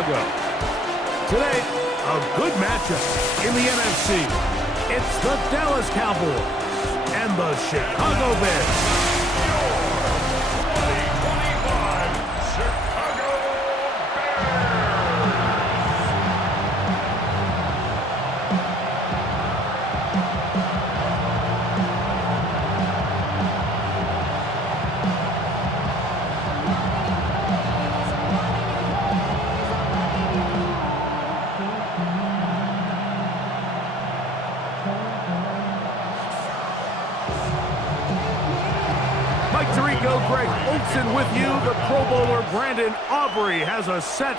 Chicago. Today, a good matchup in the NFC. It's the Dallas Cowboys and the Chicago Bears. Greg Olsen with you. The Pro Bowler Brandon Aubrey has a set.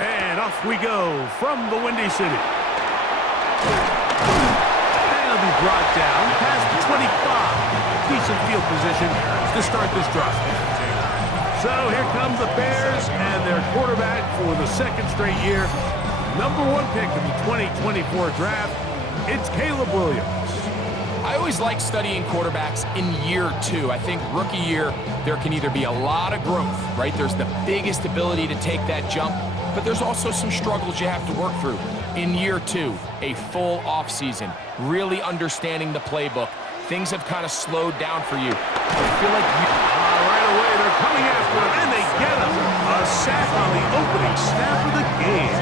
And off we go from the Windy City. And it'll be brought down past the 25. Decent field position to start this drive. So here come the Bears and their quarterback for the second straight year. #1 pick in the 2024 draft. It's Caleb Williams. I always like studying quarterbacks in year 2. I think rookie year, there can either be a lot of growth, right? There's the biggest ability to take that jump, but there's also some struggles you have to work through. In year 2, a full offseason, really understanding the playbook. Things have kind of slowed down for you. I feel like right away, they're coming after him, and they get him. A sack on the opening snap of the game.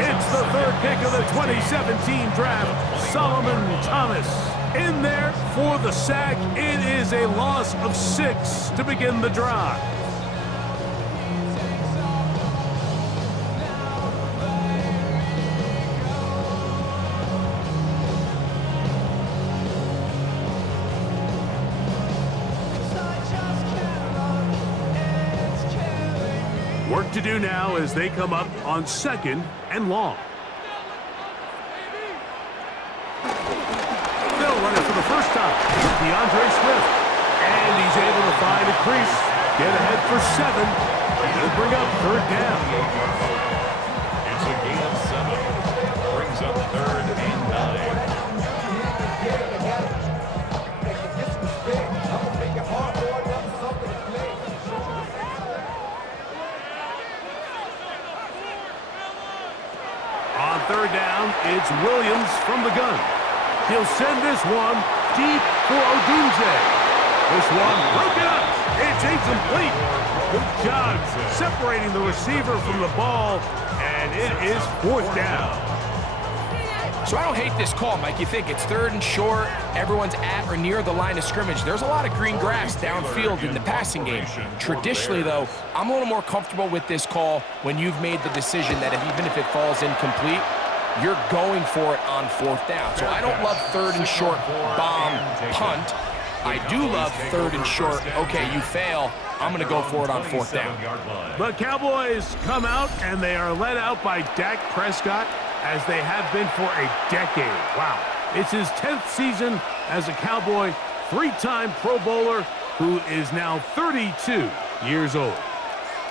It's the third pick of the 2017 draft. Solomon Thomas in there for the sack. It is a loss of 6 to begin the drive. Work to do now as they come up on 2nd and long. They'll run it for the first time. DeAndre Swift. And he's able to find a crease. Get ahead for 7. He'll bring up 3rd down. It's a gain of 7. Brings up 3rd and 9. On 3rd down, it's Williams from the gun. He'll send this one deep for Odunze. This one broken up. It's incomplete. Good job separating the receiver from the ball, and it is 4th down. So I don't hate this call, Mike. You think it's 3rd and short, everyone's at or near the line of scrimmage. There's a lot of green grass downfield in the passing game. Traditionally, though, I'm a little more comfortable with this call when you've made the decision that even if it falls incomplete, you're going for it on 4th down. So I don't love 3rd and short bomb punt. I do love 3rd and short, okay, you fail, I'm going to go for it on 4th down. The Cowboys come out, and they are led out by Dak Prescott, as they have been for a decade. Wow. It's his 10th season as a Cowboy, 3-time Pro Bowler, who is now 32 years old.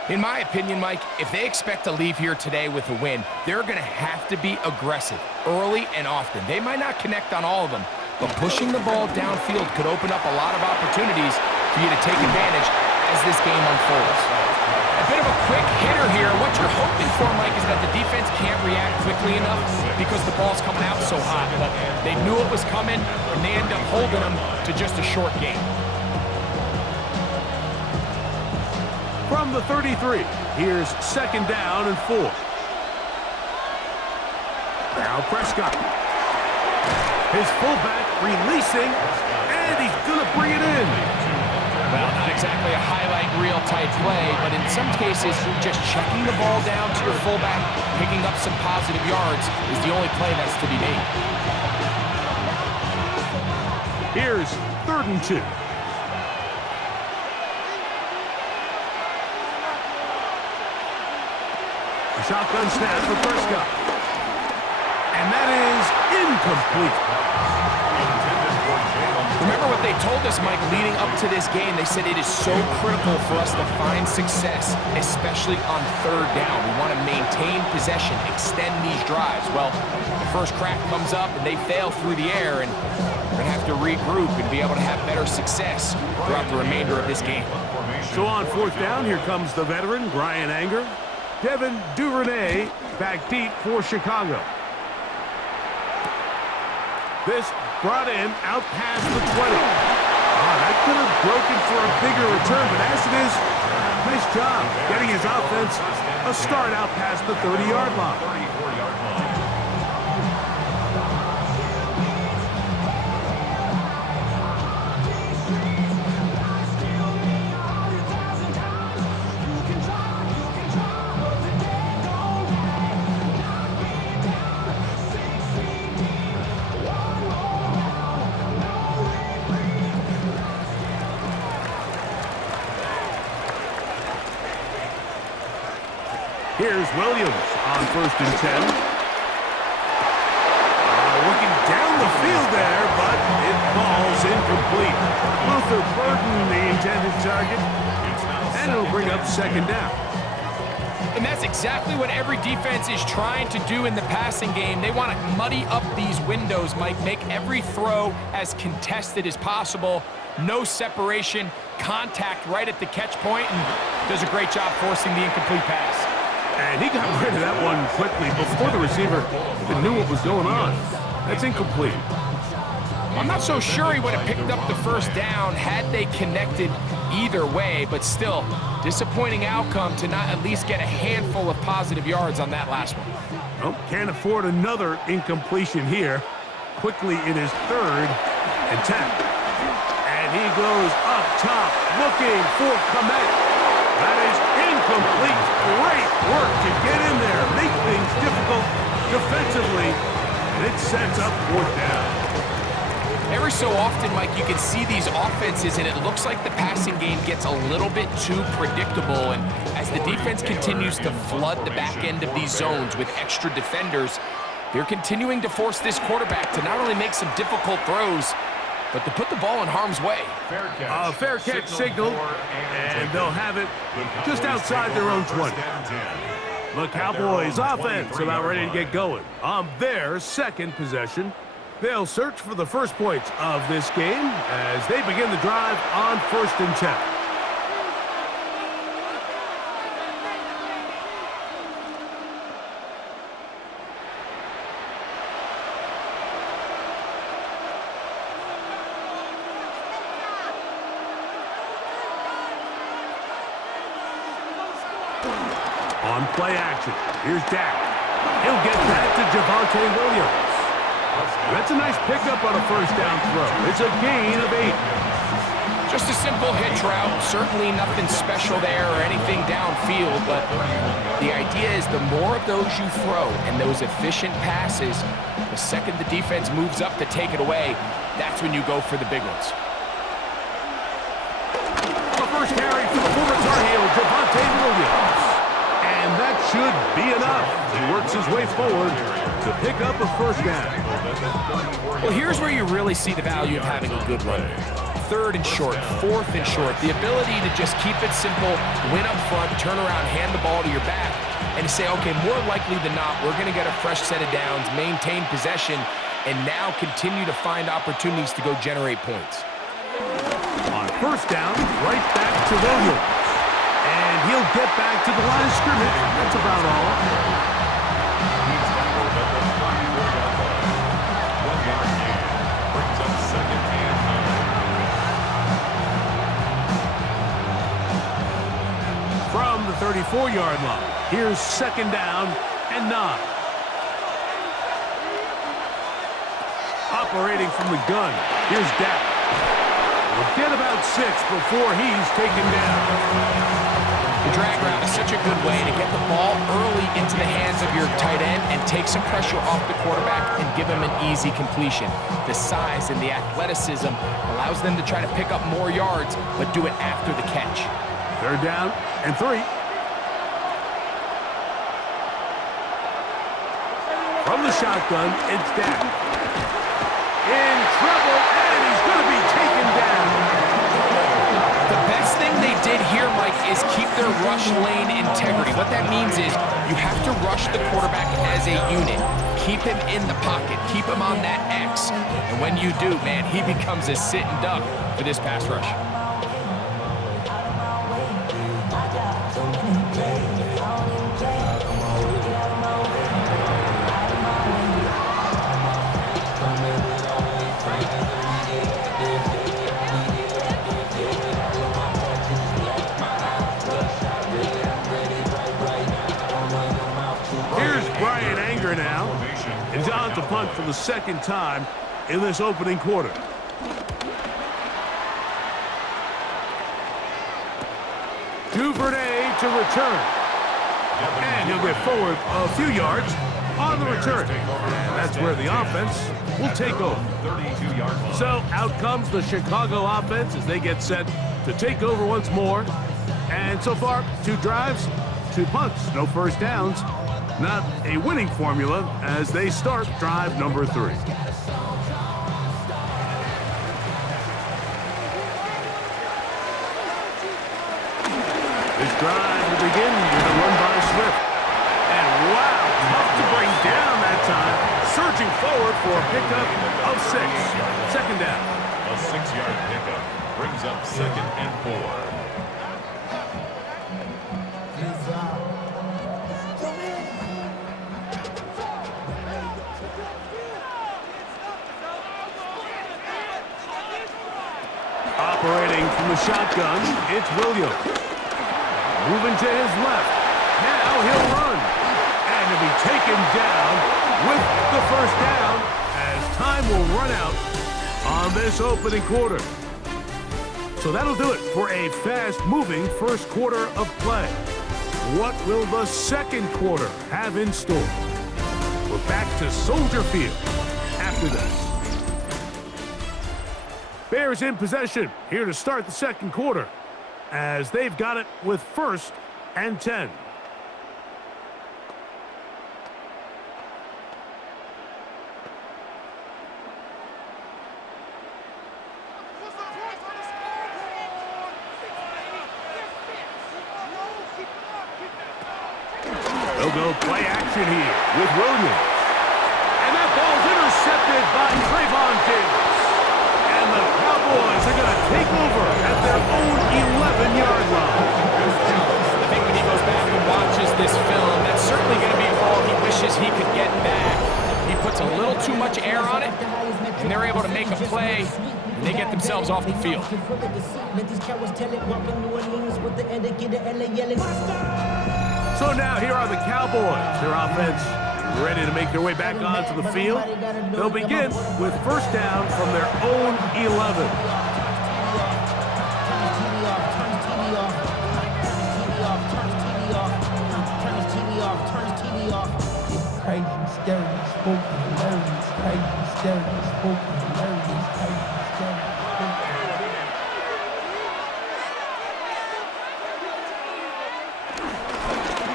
In my opinion, Mike, if they expect to leave here today with a win, they're going to have to be aggressive early and often. They might not connect on all of them, but pushing the ball downfield could open up a lot of opportunities for you to take advantage as this game unfolds. A bit of a quick hitter here. What you're hoping for, Mike, is that the defense can't react quickly enough because the ball's coming out so hot. But they knew it was coming, and they end up holding them to just a short game. From the 33, here's 2nd down and 4. Now Prescott. His fullback releasing, and he's going to bring it in. Well, not exactly a highlight reel type play, but in some cases, just checking the ball down to your fullback, picking up some positive yards is the only play that's to be made. Here's 3rd and 2. A shotgun snap for Prescott. And that is incomplete. Remember what they told us, Mike, leading up to this game. They said it is so critical for us to find success, especially on 3rd down. We want to maintain possession, extend these drives. Well, the first crack comes up and they fail through the air, and we're going to have to regroup and be able to have better success throughout the remainder of this game. So on 4th down, here comes the veteran, Brian Anger. Devin Duvernay back deep for Chicago. This brought in out past the 20. That could have broken for a bigger return, but as it is, nice job getting his offense a start out past the 30-yard line. 34-yard line. Here's Williams on 1st and 10. Looking down the field there, but it falls incomplete. Luther Burden, the intended target, and it'll bring up 2nd down. And that's exactly what every defense is trying to do in the passing game. They want to muddy up these windows, Mike, make every throw as contested as possible. No separation, contact right at the catch point, and does a great job forcing the incomplete pass. And he got rid of that one quickly before the receiver even knew what was going on. That's incomplete. I'm not so sure he would have picked up the 1st down had they connected either way, but still, disappointing outcome to not at least get a handful of positive yards on that last one. Well, can't afford another incompletion here. Quickly in his 3rd and 10. And he goes up top looking for Komet. That is incomplete. Great work to get in there, make things difficult defensively, and it sets up 4th down. Every so often, Mike, you can see these offenses, and it looks like the passing game gets a little bit too predictable, and as the defense continues to flood the back end of these zones with extra defenders, they're continuing to force this quarterback to not only make some difficult throws, but to put the ball in harm's way. Fair catch signal, and they'll have it just outside their own 20. The Cowboys offense about ready to get going on their 2nd possession. They'll search for the first points of this game as they begin the drive on 1st and 10. On play action, here's Dak. He'll get that to Javonte Williams. That's a nice pickup on a 1st down throw. It's a gain of 8. Just a simple hitch route. Certainly nothing special there or anything downfield, but the idea is the more of those you throw and those efficient passes, the second the defense moves up to take it away, that's when you go for the big ones. The first carry for the former Tar Heel, Javonte Williams. And that should be enough. He works his way forward to pick up a 1st down. Well, here's where you really see the value of having a good runner. 3rd and short, 4th and short, the ability to just keep it simple, win up front, turn around, hand the ball to your back, and say, okay, more likely than not, we're going to get a fresh set of downs, maintain possession, and now continue to find opportunities to go generate points. On 1st down, right back to Williams. And he'll get back to the line of scrimmage. That's about all. He's tackled at the 34-yard line. 1-yard gain. Brings up 2nd and 9. From the 34-yard line, here's 2nd down and 9. Operating from the gun, here's Dak. We'll get about 6 before he's taken down. The drag route is such a good way to get the ball early into the hands of your tight end and take some pressure off the quarterback and give him an easy completion. The size and the athleticism allows them to try to pick up more yards, but do it after the catch. 3rd down and 3. From the shotgun, it's Dak. In trouble, and he's going to be taken down. The best thing they did here, Mike, is keep their rush lane integrity. What that means is you have to rush the quarterback as a unit. Keep him in the pocket. Keep him on that X. And when you do, man, he becomes a sitting duck for this pass rush. punt for the second time in this opening quarter. Duvernay to return. And he'll get forward a few yards on the return. And that's where the offense will take over. So out comes the Chicago offense as they get set to take over once more. And so far, 2 drives, 2 punts, no first downs. Not a winning formula as they start drive number 3. This drive will begin with a run by Swift. And wow, tough to bring down that time. Surging forward for a pickup of 6. Second down. A 6-yard pickup brings up 2nd and 4. Operating from the shotgun, it's Williams. Moving to his left. Now he'll run. And he'll be taken down with the first down as time will run out on this opening quarter. So that'll do it for a fast-moving first quarter of play. What will the second quarter have in store? We're back to Soldier Field after this. Bears in possession here to start the second quarter as they've got it with 1st and 10. They'll go play action here with Williams. And that ball's intercepted by Trayvon Diggs. And the Cowboys are going to take over at their own 11-yard line. I think when he goes back and watches this film, that's certainly going to be all he wishes he could get back. He puts a little too much air on it, and they're able to make a play, and they get themselves off the field. So now here are the Cowboys. Their offense ready to make their way back onto the field. They'll begin with first down from their own 11.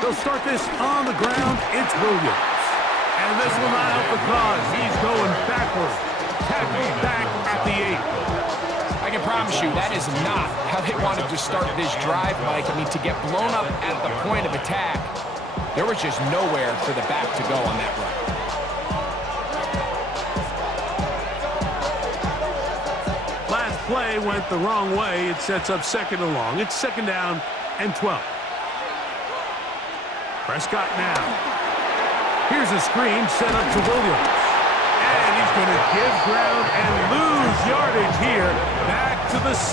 They'll start this on the ground. It's Williams. And this will not help the cause. He's going backwards. Tackled back at the 8. I can promise you that is not how they wanted to start this drive, Mike. I mean, to get blown up at the point of attack, there was just nowhere for the back to go on that run. Last play went the wrong way. It sets up 2nd and long. It's 2nd down and 12. Prescott now. Here's a screen set up to Williams. And he's going to give ground and lose yardage here. Back to the 6.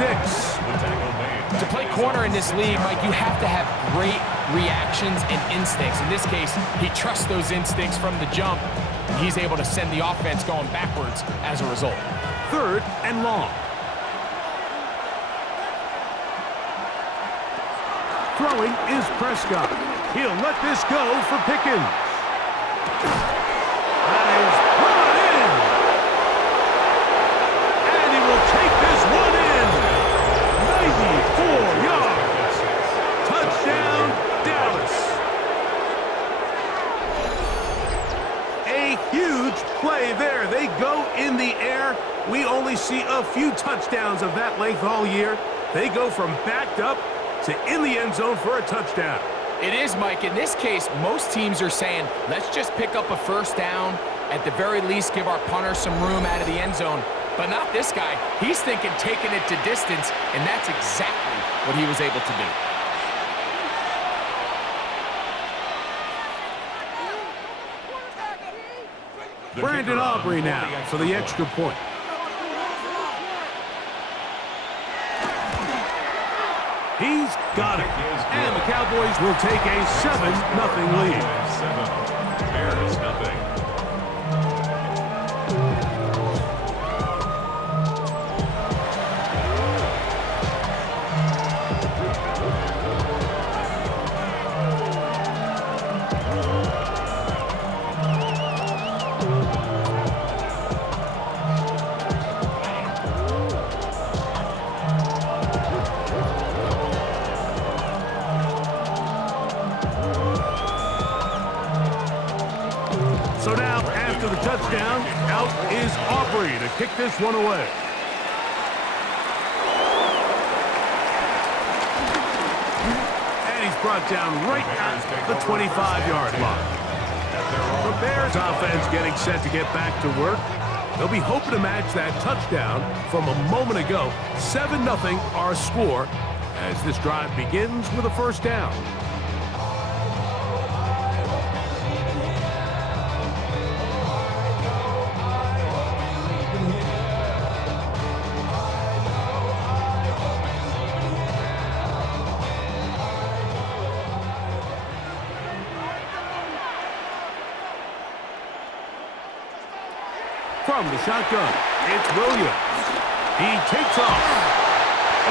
To play corner in this league, Mike, you have to have great reactions and instincts. In this case, he trusts those instincts from the jump. And he's able to send the offense going backwards as a result. 3rd and long. Throwing is Prescott. He'll let this go for Pickens. That is brought in. And he will take this one in. 94 yards. Touchdown, Dallas. A huge play there. They go in the air. We only see a few touchdowns of that length all year. They go from backed up to in the end zone for a touchdown. It is, Mike. In this case, most teams are saying, let's just pick up a first down. At the very least, give our punter some room out of the end zone. But not this guy. He's thinking taking it to distance, and that's exactly what he was able to do. Brandon Aubrey now for the extra point. He's got it. And the Cowboys will take a 7-0 lead. 7. Bears nothing. Out is Aubrey to kick this one away. And he's brought down right at the 25-yard line. The Bears offense getting set to get back to work. They'll be hoping to match that touchdown from a moment ago. 7-0 our score as this drive begins with a first down. From the shotgun, it's Williams. He takes off.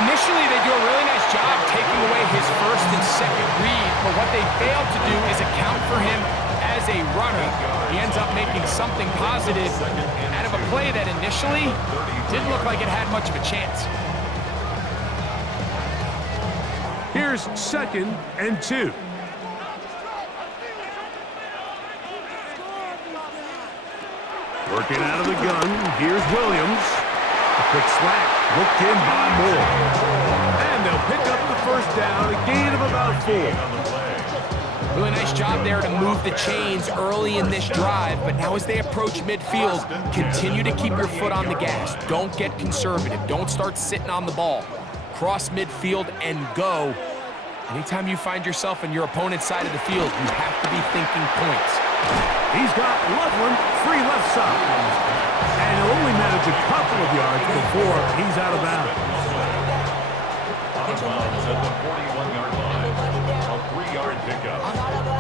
Initially, they do a really nice job taking away his first and second read, but what they failed to do is account for him as a runner. He ends up making something positive out of a play that initially didn't look like it had much of a chance. Here's 2nd and 2. Working out of the gun, here's Williams. A quick slack, looked in by Moore. And they'll pick up the first down, a gain of about 4. Really nice job there to move the chains early in this drive, but now as they approach midfield, continue to keep your foot on the gas. Don't get conservative. Don't start sitting on the ball. Cross midfield and go. Anytime you find yourself on your opponent's side of the field, you have to be thinking points. He's got Loveland free left side. And he'll only manage a couple of yards before he's out of bounds. Out of bounds at the 41-yard line. A 3-yard pickup.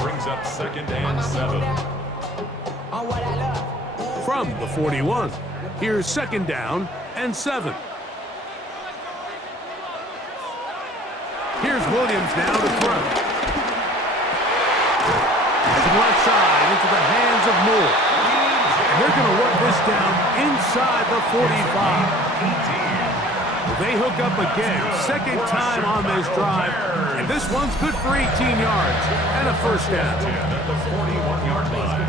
Brings up 2nd and 7. From the 41, here's 2nd down and 7. Here's Williams now to throw. To the left side, into the hands of Moore. And they're going to work this down inside the 45. They hook up again, 2nd time on this drive. And this one's good for 18 yards and a first down. At the 41-yard line.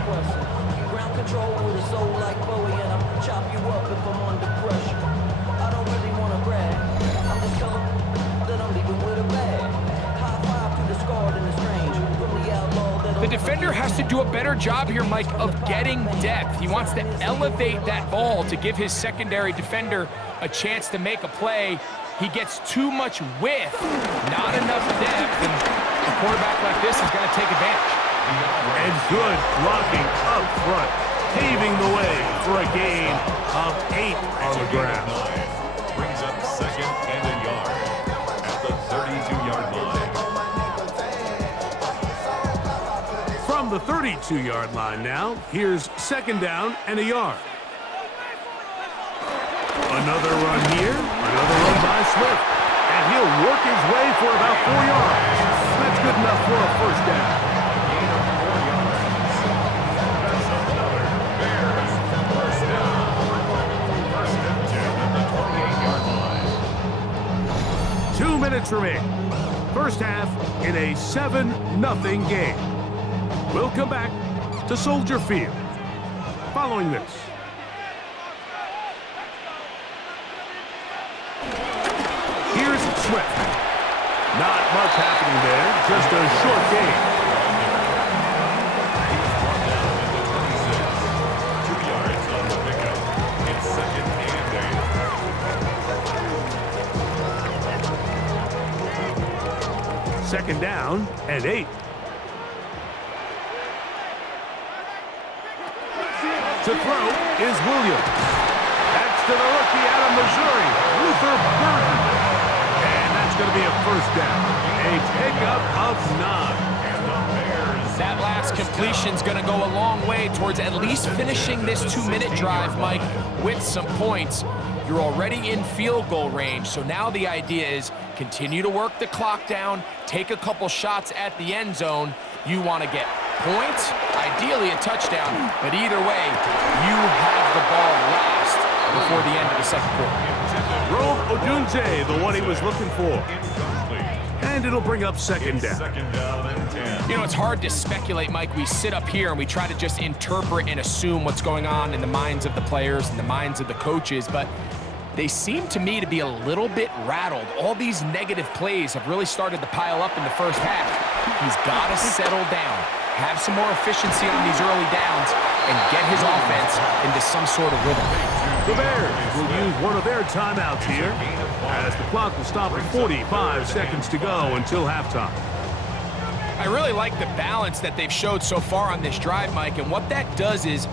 Ground control with a soul like Bowie, and I'll chop you up if I'm under pressure. I don't really want to brag. I'm just telling that I'm leaving with a bag. High five to the scarred and the strange. From the outlaw that The defender has to do a better job here, Mike, of getting depth. He wants to elevate that ball to give his secondary defender a chance to make a play. He gets too much width, not enough depth, and a quarterback like this is going to take advantage. And good blocking up front, paving the way for a gain of 8 on the ground. Brings up 2nd and a yard at the 32-yard line. From the 32-yard line now, here's 2nd down and a yard. Another run here, another run by Swift. And he'll work his way for about 4 yards. That's good enough for a first down. Gain of 4 yards. That's another Bears first down. 1st and 10 at the 28-yard line. 2 minutes remaining. First half in a 7-0 game. We'll come back to Soldier Field following this. Here's Swift. Not much happening there, just a short game. He's brought down at the 26. 2 yards on the pickup. It's 2nd and 8. 2nd down and 8. To throw is Williams. That's to the rookie out of Missouri, Luther Burton. And that's going to be a first down. A pickup of 9. That last completion's going to go a long way towards at least finishing this 2-minute drive, Mike, with some points. You're already in field goal range, so now the idea is continue to work the clock down, take a couple shots at the end zone. You want to get points, ideally a touchdown, but either way, you have the ball last before the end of the second quarter. Rome Odunze, the one he was looking for. Incomplete. And it'll bring up second down. Second down and 10. You know, it's hard to speculate, Mike. We sit up here and we try to just interpret and assume what's going on in the minds of the players and the minds of the coaches, but they seem to me to be a little bit rattled. All these negative plays have really started to pile up in the first half. He's got to settle down, have some more efficiency on these early downs, and get his offense into some sort of rhythm. The Bears will use one of their timeouts here, as the clock will stop at 45 seconds to go until halftime. I really like the balance that they've showed so far on this drive, Mike, and what that does is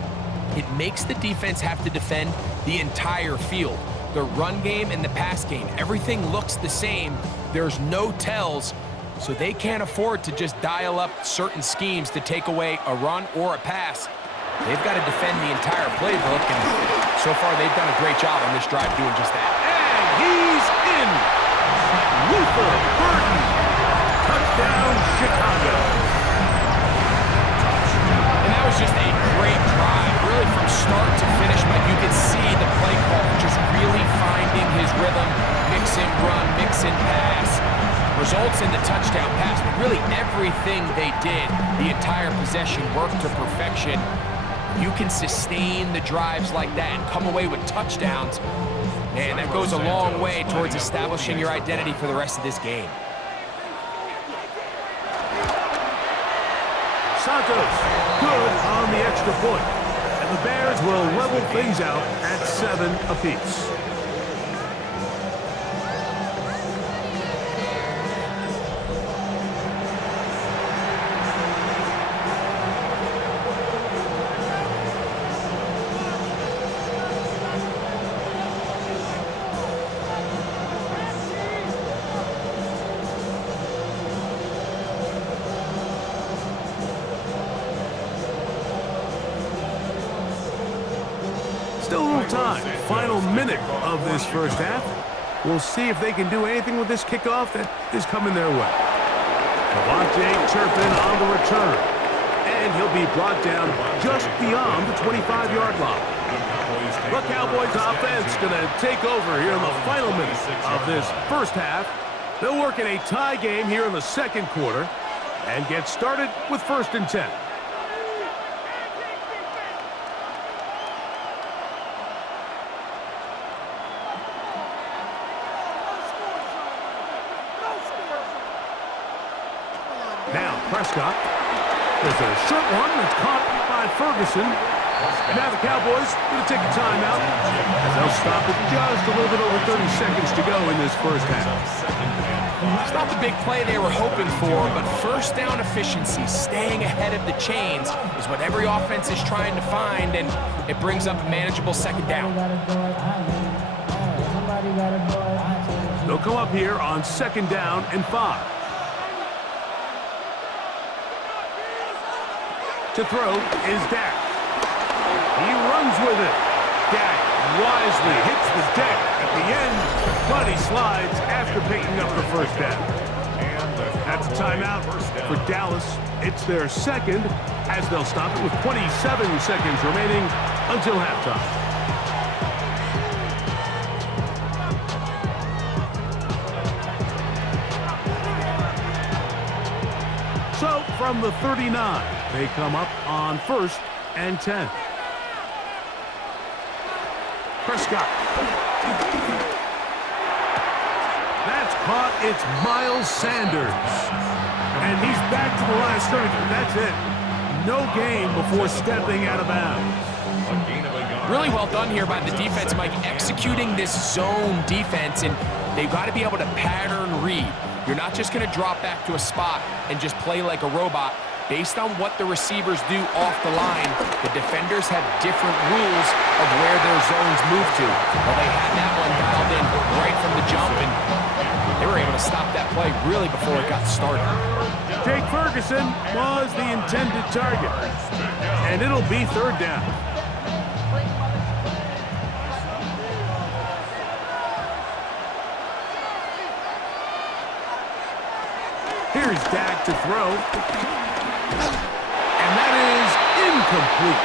it makes the defense have to defend the entire field. The run game and the pass game, everything looks the same. There's no tells, so they can't afford to just dial up certain schemes to take away a run or a pass. They've got to defend the entire playbook, and so far they've done a great job on this drive doing just that. And he's in! Luther Burton! Touchdown, Chicago! And that was just a great drive, really from start to finish, Mike. You could see the play call just really finding his rhythm, mix and run, mix and pass. Results in the touchdown pass, but really everything they did, the entire possession worked to perfection. You can sustain the drives like that and come away with touchdowns, man, that goes a long way towards establishing your identity for the rest of this game. Santos, good on the extra point. And the Bears will level things out at 7 apiece. Still a little time. Final minute of this first half. We'll see if they can do anything with this kickoff that is coming their way. Cavante Turpin on the return. And he'll be brought down just beyond the 25-yard line. The Cowboys offense going to take over here in the final minute of this first half. They'll work in a tie game here in the second quarter and get started with 1st and 10. Now Prescott. There's a short one that's caught by Ferguson. And now the Cowboys going to take a timeout as they'll stop it just a little bit over 30 seconds to go in this first half. It's not the big play they were hoping for, but first down efficiency, staying ahead of the chains, is what every offense is trying to find, and it brings up a manageable second down. They'll come up here on 2nd down and 5. To throw is Dak. He runs with it. Dak wisely hits the deck at the end, but he slides after picking up the first down. That's a timeout for Dallas. It's their second, as they'll stop it with 27 seconds remaining until halftime. So from the 39, they come up on 1st and 10. Prescott. That's caught. It's Miles Sanders. And he's back to the line of scrimmage. That's it. No gain before stepping out of bounds. Really well done here by the defense, Mike, executing this zone defense, and they've got to be able to pattern read. You're not just going to drop back to a spot and just play like a robot. Based on what the receivers do off the line, the defenders have different rules of where their zones move to. Well, they had that one dialed in right from the jump, and they were able to stop that play really before it got started. Jake Ferguson was the intended target, and it'll be 3rd down. Here's Dak to throw. And that is incomplete.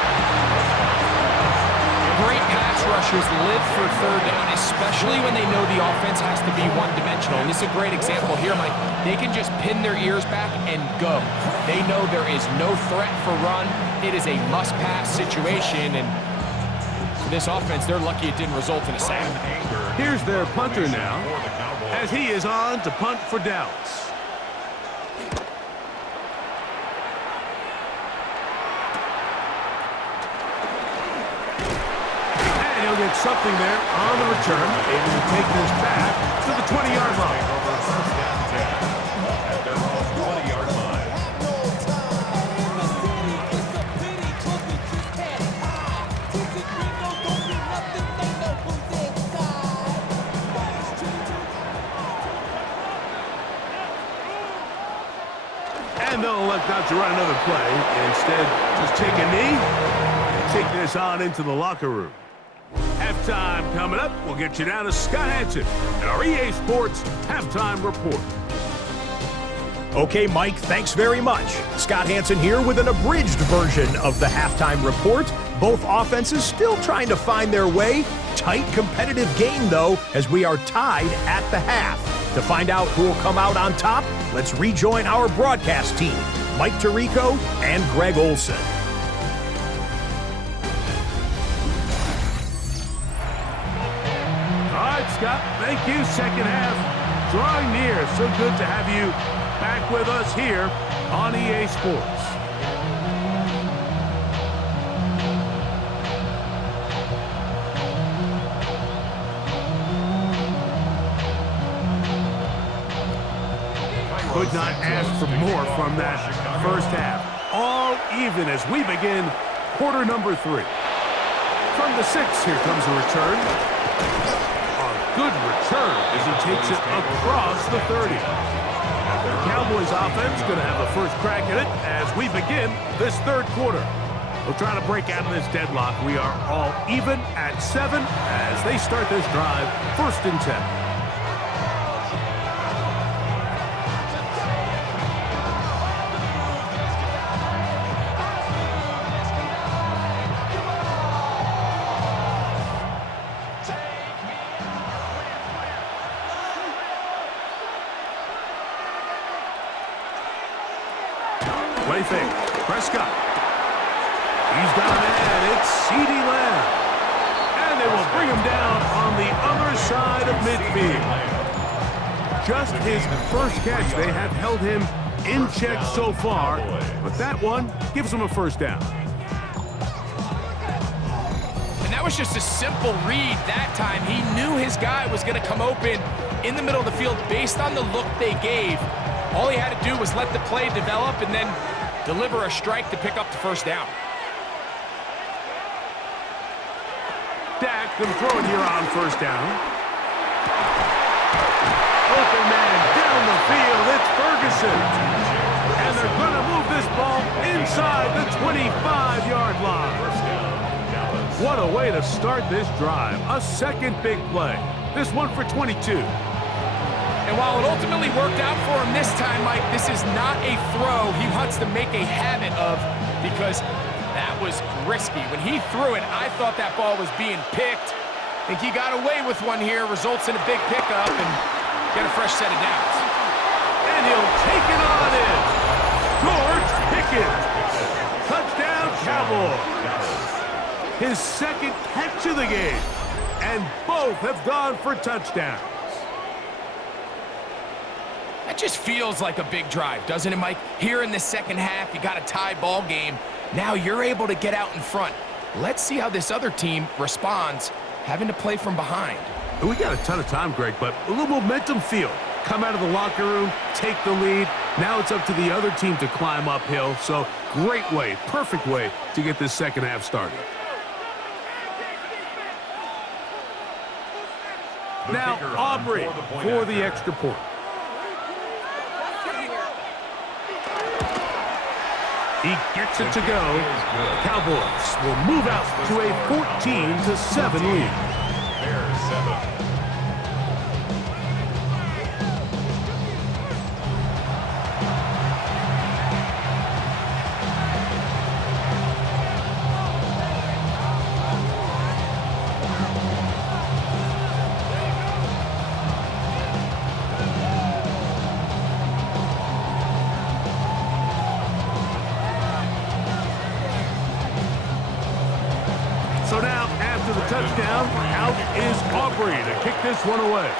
great pass rushers live for third down, especially when they know the offense has to be one-dimensional. And this is a great example here, Mike. They can just pin their ears back and go. They know there is no threat for run. It is a must-pass situation, and for this offense, they're lucky it didn't result in a sack. Here's their punter now, as he is on to punt for Dallas. He'll get something there on the return, able to take this back to the 20-yard line. At their own 20-yard line. And they'll elect not to run another play. Instead, just take a knee and take this on into the locker room. Halftime coming up. We'll get you down to Scott Hanson and our EA Sports Halftime Report. Okay, Mike, thanks very much. Scott Hanson here with an abridged version of the Halftime Report. Both offenses still trying to find their way. Tight, competitive game, though, as we are tied at the half. To find out who will come out on top, let's rejoin our broadcast team, Mike Tirico and Greg Olson. Scott, thank you. Second half drawing near. So good to have you back with us here on EA Sports. Could not ask for more from that first half. All even as we begin quarter number 3. From the 6, here comes a return. Good return as he takes it across the 30. The Cowboys offense going to have the first crack at it as we begin this third quarter. We'll try to break out of this deadlock. We are all even at 7 as they start this drive, 1st and 10. Play fake. Prescott. He's got a man. It's CeeDee Lamb. And they will bring him down on the other side of midfield. Just his first catch. They have held him in check so far, but that one gives him a first down. And that was just a simple read that time. He knew his guy was going to come open in the middle of the field based on the look they gave. All he had to do was let the play develop and then deliver a strike to pick up the first down. Dak going to throw it here on first down. Open man down the field. It's Ferguson. And they're going to move this ball inside the 25-yard line. What a way to start this drive. A second big play. This one for 22. And while it ultimately worked out for him this time, Mike, this is not a throw he wants to make a habit of because that was risky. When he threw it, I thought that ball was being picked. I think he got away with one here, results in a big pickup and get a fresh set of downs. And he'll take it on in. George Pickens. Touchdown, Cowboys. His second catch of the game. And both have gone for touchdowns. That just feels like a big drive, doesn't it, Mike? Here in the second half, you got a tie ball game. Now you're able to get out in front. Let's see how this other team responds, having to play from behind. We got a ton of time, Greg, but a little momentum feel. Come out of the locker room, take the lead. Now it's up to the other team to climb uphill. So great way, perfect way to get this second half started. Now Aubrey for the extra point. He gets it to go. Cowboys will move out to a 14-7 lead. Bears 7. to kick this one away.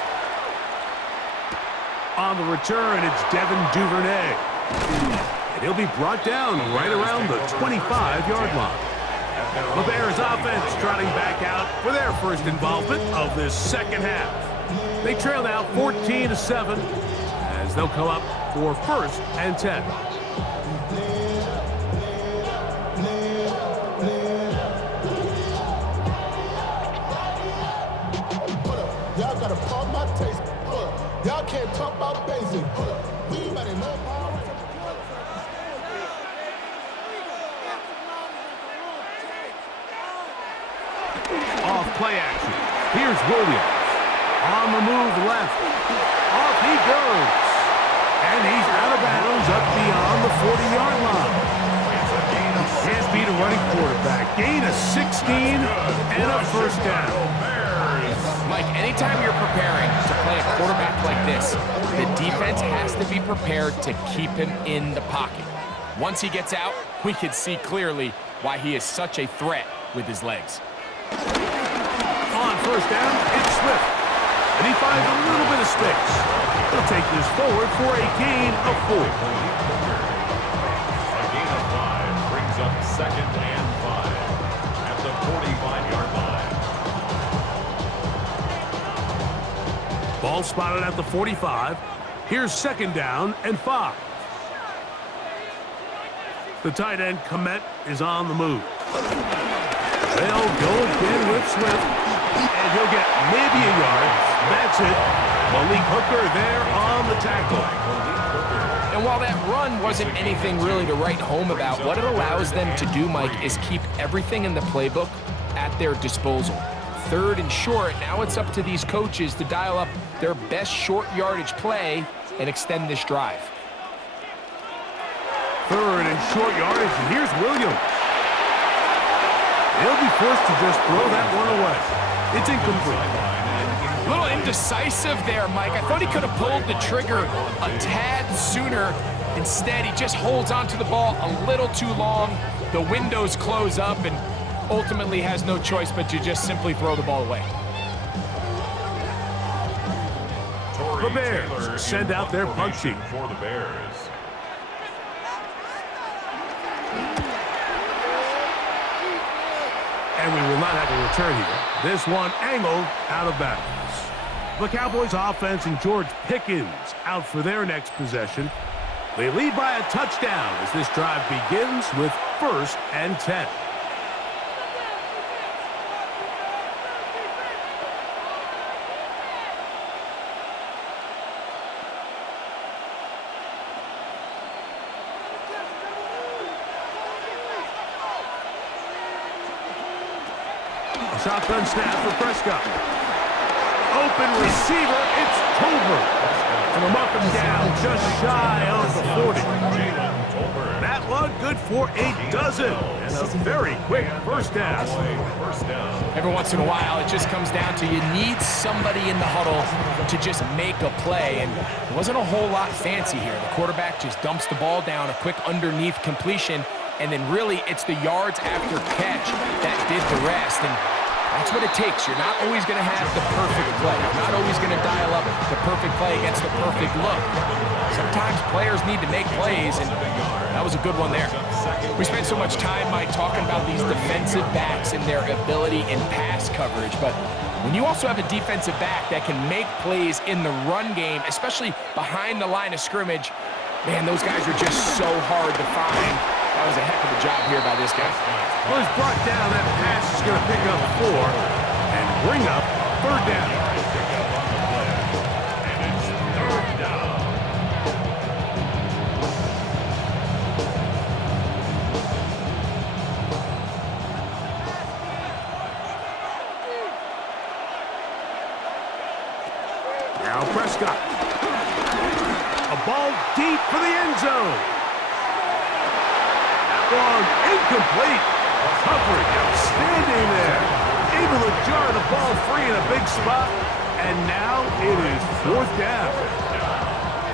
On the return, it's Devin Duvernay. And he'll be brought down right around the 25-yard line. The Bears offense trotting back out for their first involvement of this second half. They trail now 14-7 as they'll come up for 1st and 10. Y'all gotta pump my taste. Y'all can't talk about basic. We better know power. Off play action. Here's Williams. On the move left. Off he goes. And he's out of bounds up beyond the 40-yard line. Can't beat a running quarterback. Gain of 16 and a first down. Mike, anytime you're preparing to play a quarterback like this, the defense has to be prepared to keep him in the pocket. Once he gets out, we can see clearly why he is such a threat with his legs. On first down, it's Swift. And he finds a little bit of space. He'll take this forward for a gain of 4. A gain of 5 brings up 2nd and 5 at the 45-yard line. Ball spotted at the 45. Here's 2nd down and 5. The tight end, Komet, is on the move. They'll go again with Swift, and he'll get maybe a yard. That's it. Malik Hooker there on the tackle. And while that run wasn't anything really to write home about, what it allows them to do, Mike, is keep everything in the playbook at their disposal. 3rd and short, now it's up to these coaches to dial up their best short yardage play and extend this drive. 3rd and short yardage, and here's Williams. He'll be forced to just throw that one away. It's incomplete. A little indecisive there, Mike. I thought he could have pulled the trigger a tad sooner. Instead, he just holds onto the ball a little too long. The windows close up and ultimately has no choice but to just simply throw the ball away. The Bears send out their punt team. For the Bears. And we will not have a return here. This one angled out of bounds. The Cowboys offense and George Pickens out for their next possession. They lead by a touchdown as this drive begins with 1st and 10. Shotgun snap for Prescott. Open receiver, it's Tolbert. And they'll mark him down just shy of the 40. That one good for a dozen. And a very quick first down. Every once in a while, it just comes down to you need somebody in the huddle to just make a play. And it wasn't a whole lot fancy here. The quarterback just dumps the ball down, a quick underneath completion. And then really, it's the yards after catch that did the rest. And that's what it takes. You're not always going to have the perfect play. You're not always going to dial up the perfect play against the perfect look. Sometimes players need to make plays, and that was a good one there. We spent so much time, Mike, talking about these defensive backs and their ability in pass coverage, but when you also have a defensive back that can make plays in the run game, especially behind the line of scrimmage, man, those guys are just so hard to find. That was a heck of a job here by this guy. Well, he's brought down. That pass is going to pick up 4 and bring up 3rd down. And it's 3rd down. Now Prescott. A ball deep for the end zone. Long, incomplete. Coverage outstanding there. Able to jar the ball free in a big spot. And now it is 4th down.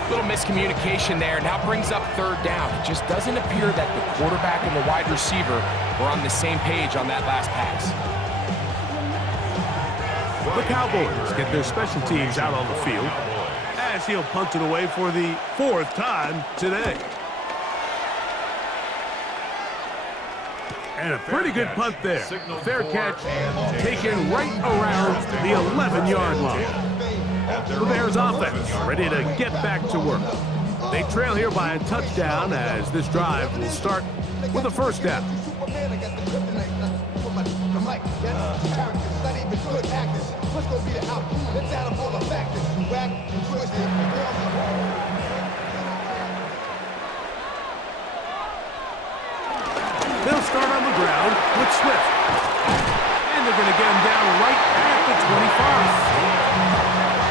Little miscommunication there. Now brings up 3rd down. It just doesn't appear that the quarterback and the wide receiver were on the same page on that last pass. The Cowboys get their special teams out on the field as he'll punt it away for the 4th time today. And a pretty good punt there. Fair catch taken right around the 11-yard line. The Bears offense ready to get back to work. They trail here by a touchdown as this drive will start with a first down. They'll start on the ground with Swift. And they're going to get him down right at the 25.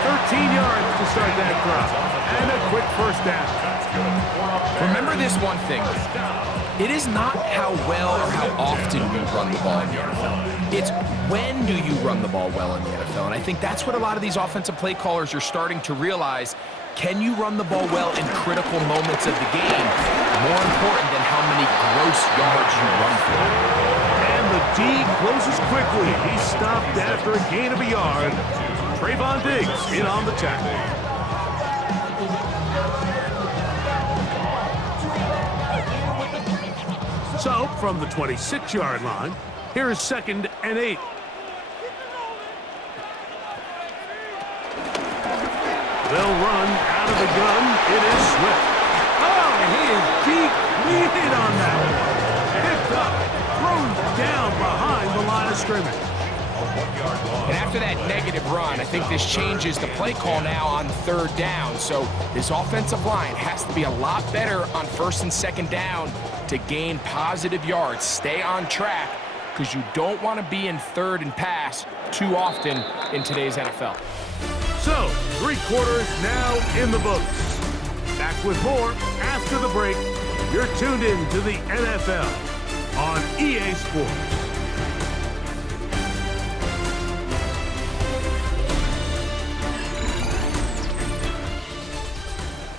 13 yards to start that drive. And a quick first down. Remember this one thing. It is not how well or how often you run the ball in the NFL. It's when do you run the ball well in the NFL. And I think that's what a lot of these offensive play callers are starting to realize. Can you run the ball well in critical moments of the game? More important than how many gross yards you run for. And the D closes quickly. He's stopped after a gain of a yard. Trayvon Diggs in on the tackle. So, from the 26-yard line, here is 2nd and 8. They'll run out of the gun. It is Swift. Oh, he is deep leading on that one. Picked up, thrown down behind the line of scrimmage. And after that negative run, I think this changes the play call now on 3rd down. So this offensive line has to be a lot better on 1st and 2nd down to gain positive yards. Stay on track because you don't want to be in 3rd and pass too often in today's NFL. So, 3 quarters now in the books. Back with more after the break. You're tuned in to the NFL on EA Sports.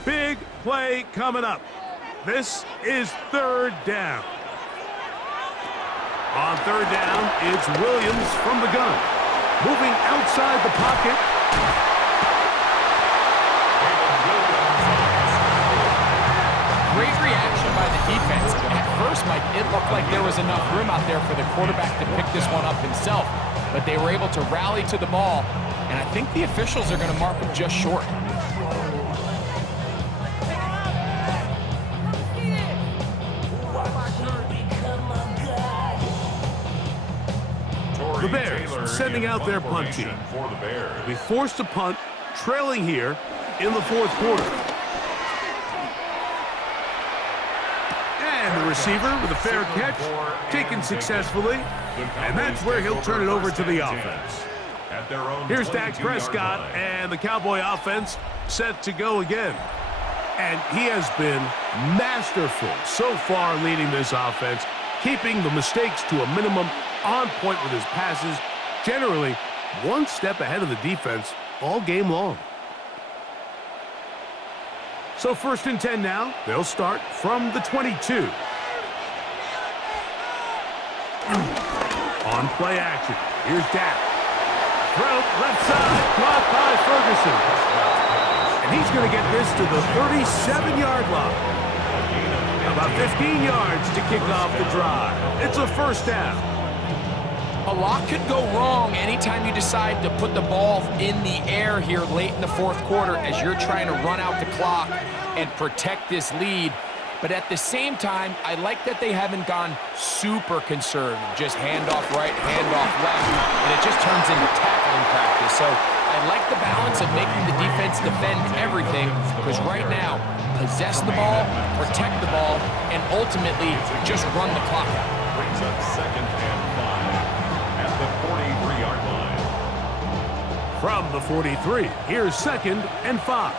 Big play coming up. This is 3rd down. On 3rd down, it's Williams from the gun. Moving outside the pocket. Great reaction by the defense. At first, Mike, it looked like there was enough room out there for the quarterback to pick this one up himself, but they were able to rally to the ball, and I think the officials are going to mark him just short. The Bears sending out their punt team. They'll be forced to punt, trailing here in the 4th quarter. And the receiver with a fair catch, taken successfully, and that's where he'll turn it over to the offense. Here's Dak Prescott and the Cowboy offense set to go again. And he has been masterful so far leading this offense, keeping the mistakes to a minimum, on point with his passes, generally one step ahead of the defense all game long. So 1st and 10 now. They'll start from the 22. On play action, here's Dak. Throw left side, caught by Ferguson. And he's going to get this to the 37-yard line. About 15 yards to kick off the drive. It's a 1st down. A lot could go wrong anytime you decide to put the ball in the air here late in the 4th quarter as you're trying to run out the clock and protect this lead. But at the same time, I like that they haven't gone super conservative. Just handoff right, handoff left, and it just turns into tackling practice. So I like the balance of making the defense defend everything because right now, possess the ball, protect the ball, and ultimately just run the clock out. Brings up 2nd and 5 at the 43-yard line. From the 43, here's 2nd and 5.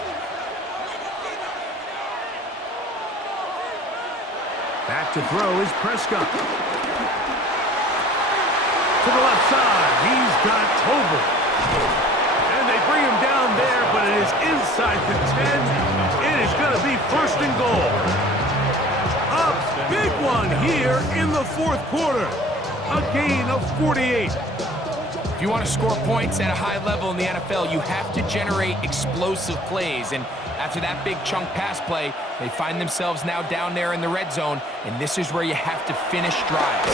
Back to throw is Prescott. To the left side, he's got Tolbert. And they bring him down there, but it is inside the 10. It is going to be 1st and goal. A big one here in the 4th quarter. A gain of 48. If you want to score points at a high level in the NFL, you have to generate explosive plays. And after that big chunk pass play, they find themselves now down there in the red zone, and this is where you have to finish drives.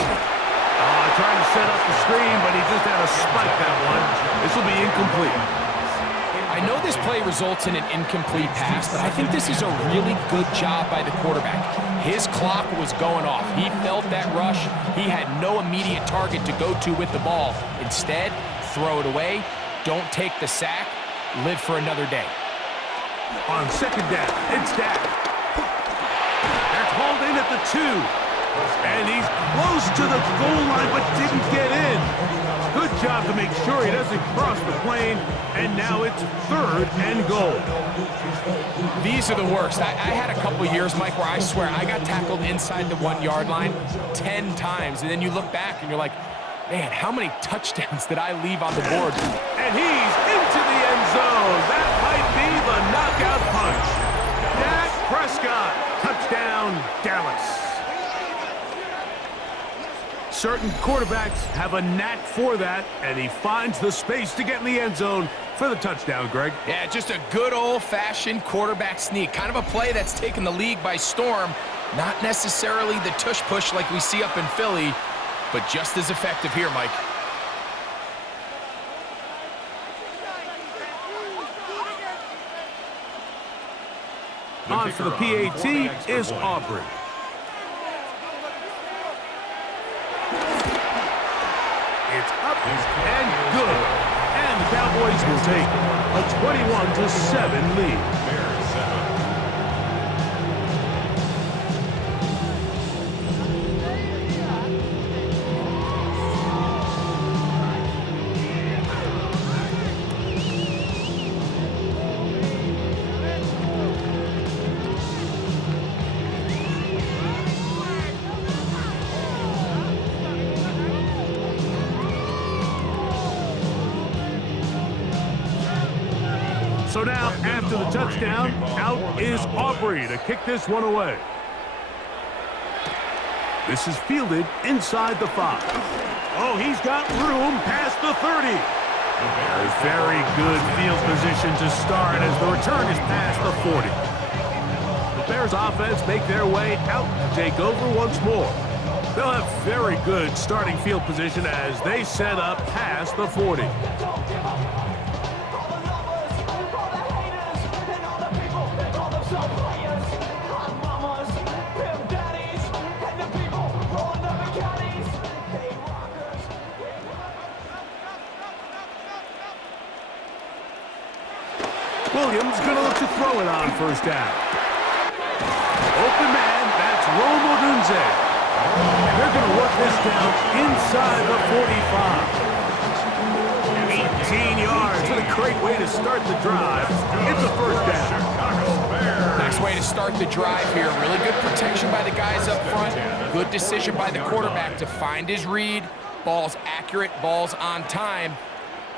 Trying to set up the screen, but he just had to spike that one. This will be incomplete. I know this play results in an incomplete pass, but I think this is a really good job by the quarterback. His clock was going off. He felt that rush. He had no immediate target to go to with the ball. Instead, throw it away. Don't take the sack. Live for another day. On second down, it's Dak. They're called in at the 2. And he's close to the goal line, but didn't get in. Good job to make sure he doesn't cross the plane. And now it's 3rd and goal. These are the worst. I had a couple years, Mike, where I swear I got tackled inside the 1-yard line 10 times. And then you look back and you're like, man, how many touchdowns did I leave on the board? And he's into the end zone. That might be the knockout punch. Dak Prescott, touchdown, Dallas. Certain quarterbacks have a knack for that, and he finds the space to get in the end zone for the touchdown, Greg. Yeah, just a good old-fashioned quarterback sneak. Kind of a play that's taken the league by storm. Not necessarily the tush-push like we see up in Philly, but just as effective here, Mike. On for the PAT is Aubrey. It's up and good. And the Cowboys will take a 21-7 lead. Bears 7. So now, after the touchdown, out is Aubrey to kick this one away. This is fielded inside the 5. Oh, he's got room past the 30. A very good field position to start as the return is past the 40. The Bears offense make their way out to take over once more. They'll have very good starting field position as they set up past the 40. Williams going to look to throw it on first down. Open man, that's Rome Odunze. And they're going to work this down inside the 45. 18 yards. What a great way to start the drive. It's a first down. Nice way to start the drive here. Really good protection by the guys up front. Good decision by the quarterback to find his read. Ball's accurate, ball's on time.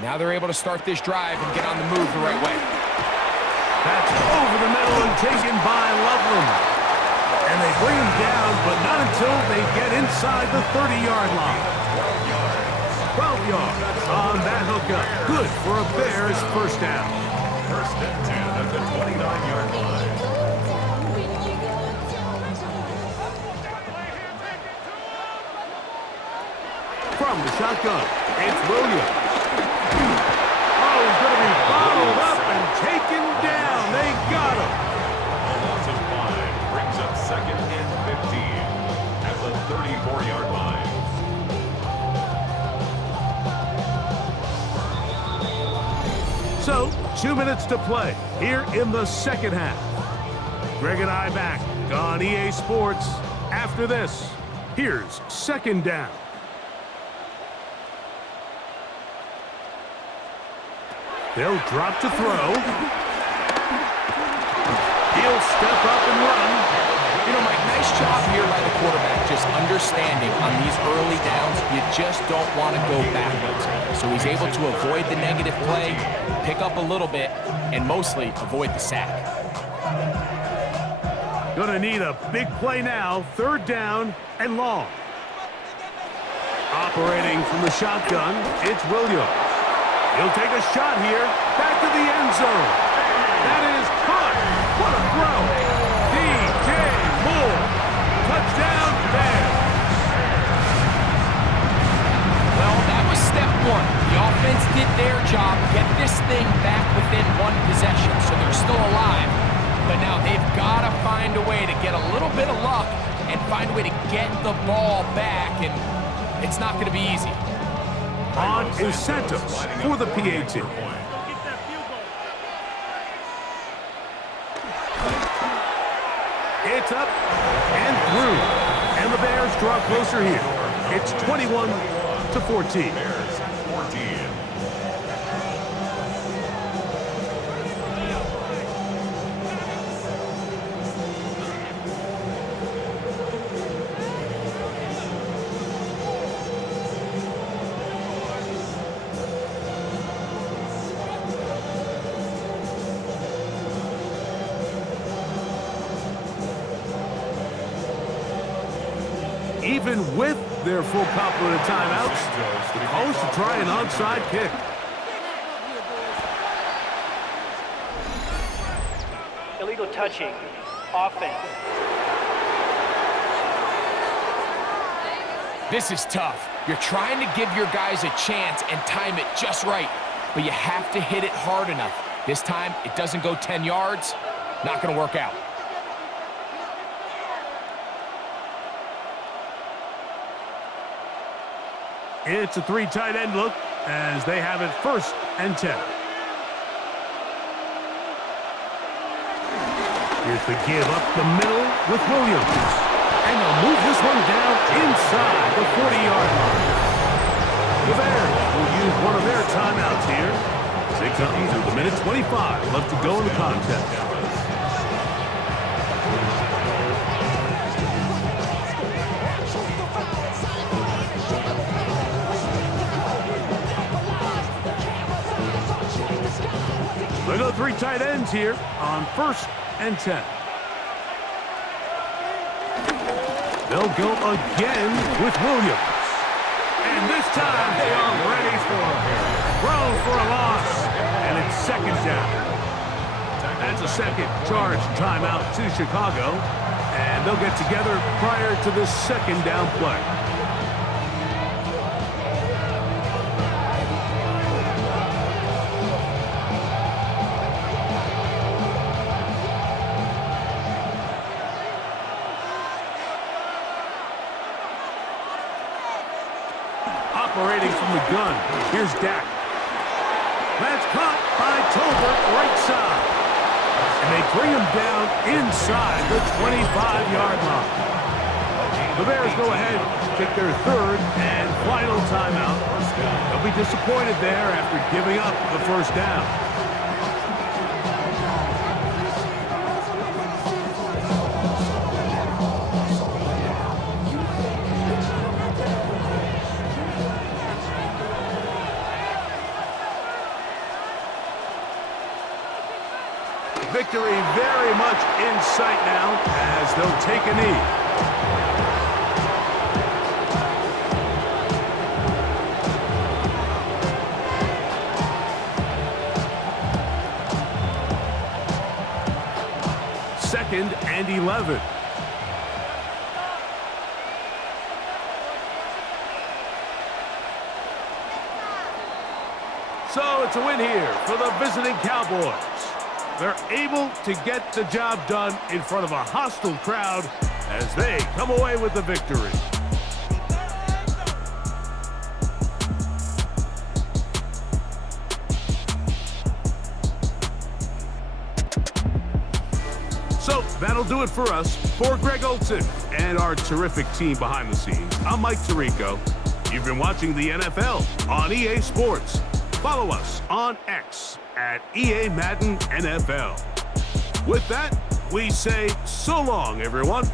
Now they're able to start this drive and get on the move the right way. That's over the middle and taken by Loveland. And they bring him down, but not until they get inside the 30-yard line. 12 yards on that hookup. Good for a Bears first down. First and 10 at the 29-yard line. From the shotgun, it's Williams. Oh, he's going to be bottled up and taken down. They got him. A loss of 5 brings up second and 15 at the 34-yard line. So, 2 minutes to play here in the second half. Greg and I back on EA Sports. After this, here's second down. They'll drop to throw. He'll step up and run. You know, Mike, nice job here by the quarterback, just understanding on these early downs, you just don't want to go backwards. So he's able to avoid the negative play, pick up a little bit, and mostly avoid the sack. Gonna need a big play now. Third down and long. Operating from the shotgun, it's Williams. He'll take a shot here. Back to the end zone. That is caught. What a throw. DJ Moore. Touchdown, Bears. Well, that was step one. The offense did their job, get this thing back within one possession, so they're still alive. But now they've got to find a way to get a little bit of luck and find a way to get the ball back, and it's not going to be easy. On is Santos for the PAT. It's up and through. And the Bears draw closer here. It's 21-14. Bears 14. Even with their full complement of timeouts, the calls to try an onside kick. Illegal touching. Offense. This is tough. You're trying to give your guys a chance and time it just right, but you have to hit it hard enough. This time, it doesn't go 10 yards. Not going to work out. It's a three tight end look as they have it 1st and 10. Here's the give up the middle with Williams. And they'll move this one down inside the 40-yard line. The Bears will use one of their timeouts here. 6 up to the minute 25 left to go in the contest. They go three tight ends here on 1st and 10. They'll go again with Williams. And this time they are ready for him. Throw for a loss. And it's 2nd down. That's a second charge timeout to Chicago. And they'll get together prior to this 2nd down play. Operating from the gun, here's Dak. That's caught by Tolbert right side. And they bring him down inside the 25-yard line. The Bears go ahead, take their 3rd and final timeout. They'll be disappointed there after giving up the 1st down. Victory very much in sight now as they'll take a knee. Second and 11. So it's a win here for the visiting Cowboys. They're able to get the job done in front of a hostile crowd as they come away with the victory. So that'll do it for us. For Greg Olson and our terrific team behind the scenes, I'm Mike Tirico. You've been watching the NFL on EA Sports. Follow us on X at EA Madden NFL. With that, we say so long, everyone.